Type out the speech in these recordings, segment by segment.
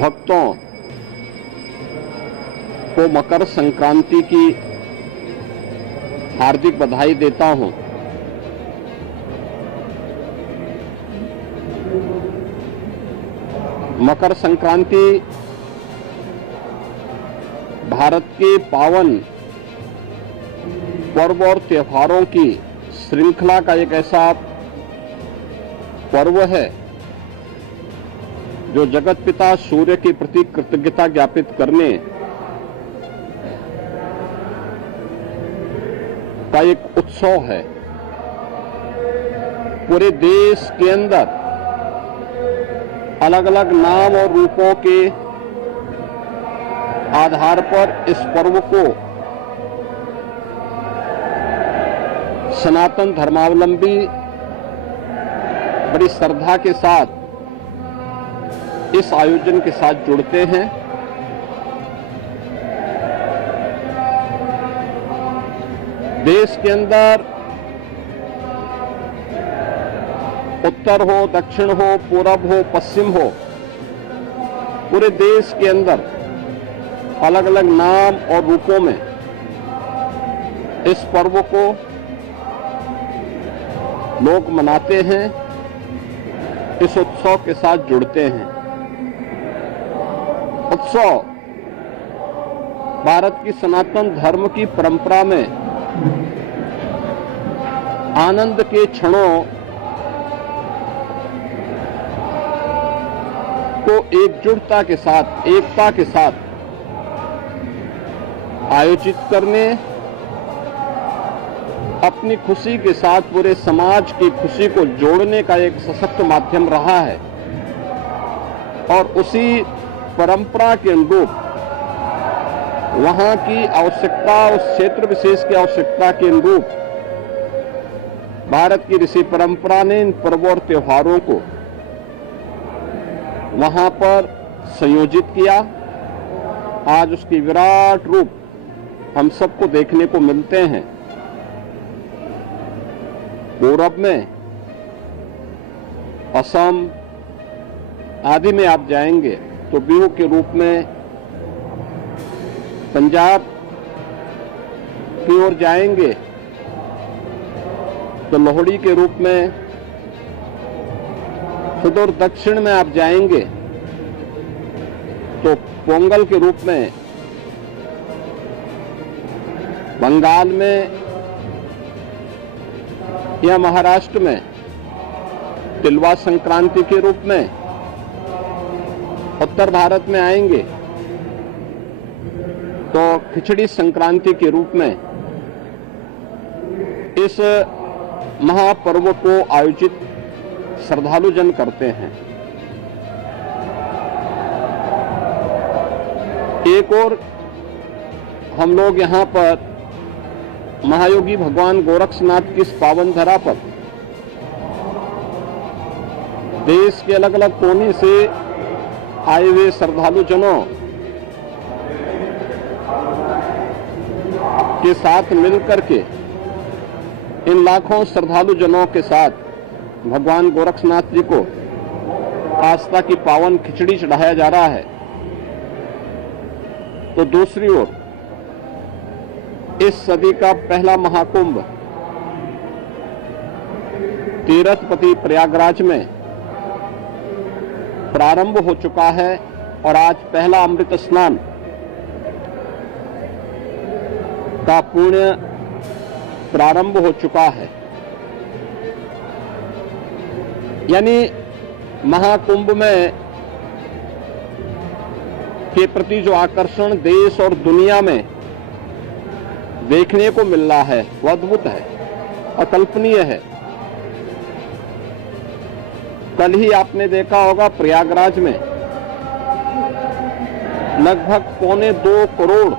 भक्तों को मकर संक्रांति की हार्दिक बधाई देता हूं। मकर संक्रांति भारत के पावन पर्व और त्योहारों की श्रृंखला का एक ऐसा पर्व है जो जगत पिता सूर्य के प्रति कृतज्ञता ज्ञापित करने का एक उत्सव है। पूरे देश के अंदर अलग अलग नाम और रूपों के आधार पर इस पर्व को सनातन धर्मावलंबी बड़ी श्रद्धा के साथ इस आयोजन के साथ जुड़ते हैं। देश के अंदर उत्तर हो, दक्षिण हो, पूरब हो, पश्चिम हो, पूरे देश के अंदर अलग अलग नाम और रूपों में इस पर्व को लोग मनाते हैं, इस उत्सव के साथ जुड़ते हैं। उत्सव भारत की सनातन धर्म की परंपरा में आनंद के क्षणों को एकजुटता के साथ, एकता के साथ आयोजित करने, अपनी खुशी के साथ पूरे समाज की खुशी को जोड़ने का एक सशक्त माध्यम रहा है। और उसी परंपरा के अनुरूप वहां की आवश्यकता, उस क्षेत्र विशेष की आवश्यकता के अनुरूप भारत की ऋषि परंपरा ने इन पर्वों और त्योहारों को वहां पर संयोजित किया। आज उसकी विराट रूप हम सबको देखने को मिलते हैं। पूरब में, असम आदि में आप जाएंगे तो बिहू के रूप में, पंजाब की ओर जाएंगे तो लोहड़ी के रूप में, सुदूर दक्षिण में आप जाएंगे तो पोंगल के रूप में, बंगाल में या महाराष्ट्र में तिलवा संक्रांति के रूप में, उत्तर भारत में आएंगे तो खिचड़ी संक्रांति के रूप में इस महापर्व को आयोजित श्रद्धालु जन करते हैं। एक और हम लोग यहाँ पर महायोगी भगवान गोरक्षनाथ की इस पावन धरा पर देश के अलग अलग कोने से आए हुए श्रद्धालु जनों के साथ मिलकर के, इन लाखों श्रद्धालु जनों के साथ भगवान गोरक्षनाथ जी को आस्था की पावन खिचड़ी चढ़ाया जा रहा है। तो दूसरी ओर इस सदी का पहला महाकुंभ तीर्थपति प्रयागराज में प्रारंभ हो चुका है और आज पहला अमृत स्नान का पुण्य प्रारंभ हो चुका है। यानी महाकुंभ में के प्रति जो आकर्षण देश और दुनिया में देखने को मिल रहा है वो अद्भुत है, अकल्पनीय है। कल ही आपने देखा होगा प्रयागराज में लगभग 1.25 करोड़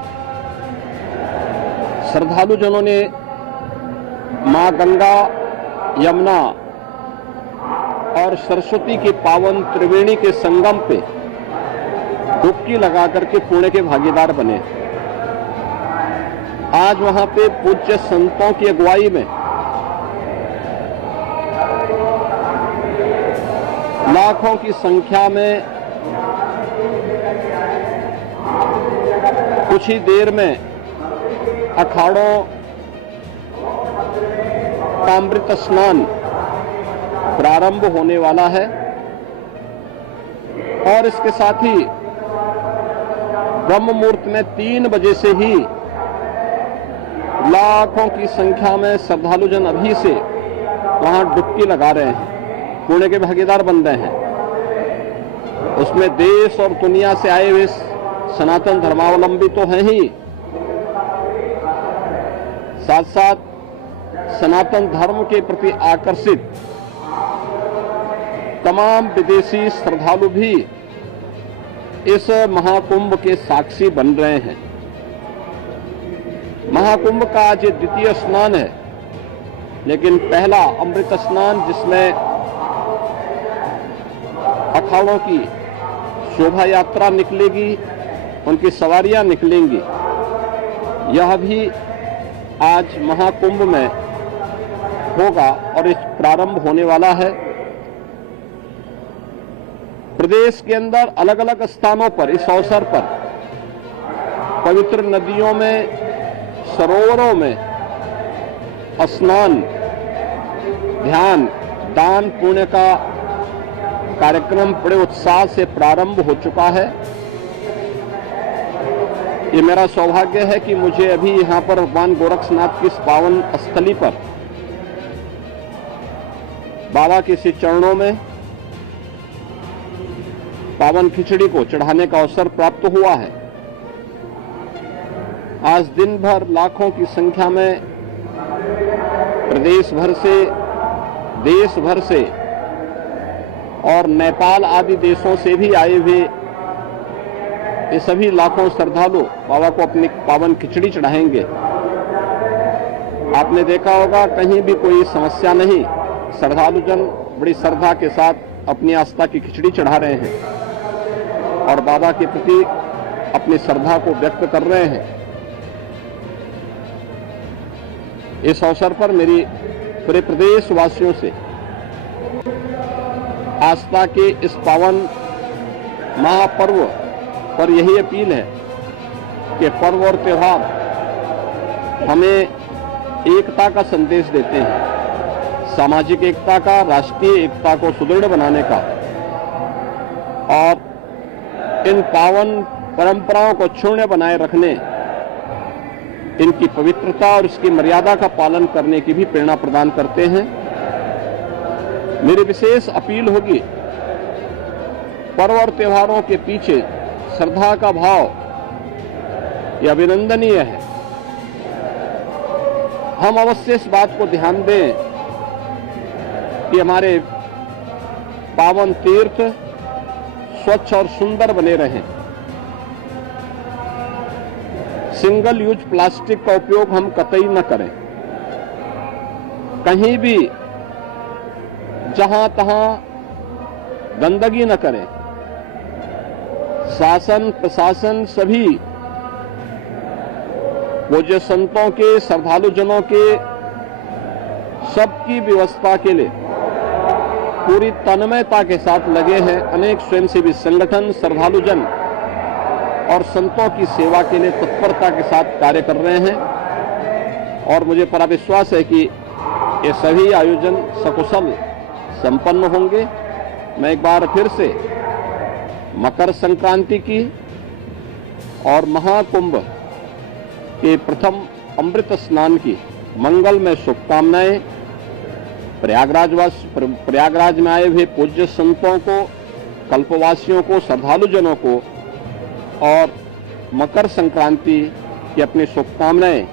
श्रद्धालु जनों ने मां गंगा, यमुना और सरस्वती के पावन त्रिवेणी के संगम पे डुबकी लगा करके पुण्य के भागीदार बने। आज वहां पे पूज्य संतों की अगुवाई में लाखों की संख्या में कुछ ही देर में अखाड़ों का अमृत स्नान प्रारंभ होने वाला है और इसके साथ ही ब्रह्म मुहूर्त में 3 बजे से ही लाखों की संख्या में श्रद्धालुजन अभी से वहां डुबकी लगा रहे हैं, पुण्य के भागीदार बन रहे हैं। उसमें देश और दुनिया से आए हुए सनातन धर्मावलंबी तो हैं ही, साथ साथ सनातन धर्म के प्रति आकर्षित तमाम विदेशी श्रद्धालु भी इस महाकुंभ के साक्षी बन रहे हैं। महाकुंभ का आज द्वितीय स्नान है, लेकिन पहला अमृत स्नान जिसमें अखाड़ों की शोभा यात्रा निकलेगी, उनकी सवारियां निकलेंगी, यह भी आज महाकुंभ में होगा और इस प्रारंभ होने वाला है। प्रदेश के अंदर अलग अलग स्थानों पर इस अवसर पर पवित्र नदियों में, सरोवरों में स्नान, ध्यान, दान, पुण्य का कार्यक्रम बड़े उत्साह से प्रारंभ हो चुका है। ये मेरा सौभाग्य है कि मुझे अभी यहां पर भगवान गोरक्षनाथ की इस पावन स्थली पर बाबा के श्री चरणों में पावन खिचड़ी को चढ़ाने का अवसर प्राप्त हुआ है। आज दिन भर लाखों की संख्या में प्रदेश भर से, देश भर से और नेपाल आदि देशों से भी आए हुए ये सभी लाखों श्रद्धालु बाबा को अपनी पावन खिचड़ी चढ़ाएंगे। आपने देखा होगा कहीं भी कोई समस्या नहीं, श्रद्धालुजन बड़ी श्रद्धा के साथ अपनी आस्था की खिचड़ी चढ़ा रहे हैं और बाबा के प्रति अपनी श्रद्धा को व्यक्त कर रहे हैं। इस अवसर पर मेरी पूरे प्रदेश वासियों से आस्था के इस पावन महापर्व पर यही अपील है कि पर्व और त्योहार हमें एकता का संदेश देते हैं, सामाजिक एकता का, राष्ट्रीय एकता को सुदृढ़ बनाने का, और इन पावन परंपराओं को क्षुण्य बनाए रखने, इनकी पवित्रता और इसकी मर्यादा का पालन करने की भी प्रेरणा प्रदान करते हैं। मेरी विशेष अपील होगी, पर्व और त्योहारों के पीछे श्रद्धा का भाव यह अभिनंदनीय है। हम अवश्य इस बात को ध्यान दें कि हमारे पावन तीर्थ स्वच्छ और सुंदर बने रहें। सिंगल यूज प्लास्टिक का उपयोग हम कतई न करें। कहीं भी जहां तहां गंदगी न करें। शासन प्रशासन सभी पूज्य संतों के, श्रद्धालुजनों के सबकी व्यवस्था के लिए पूरी तन्मयता के साथ लगे हैं। अनेक स्वयंसेवी संगठन श्रद्धालुजन और संतों की सेवा के लिए तत्परता के साथ कार्य कर रहे हैं और मुझे पूरा विश्वास है कि ये सभी आयोजन सकुशल संपन्न होंगे। मैं एक बार फिर से मकर संक्रांति की और महाकुंभ के प्रथम अमृत स्नान की मंगलमय शुभकामनाएं प्रयागराज में आए हुए पूज्य संतों को, कल्पवासियों को, श्रद्धालुजनों को और मकर संक्रांति की अपनी शुभकामनाएं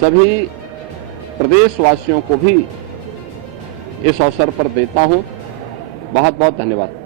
सभी प्रदेशवासियों को भी इस अवसर पर देता हूं। बहुत बहुत धन्यवाद।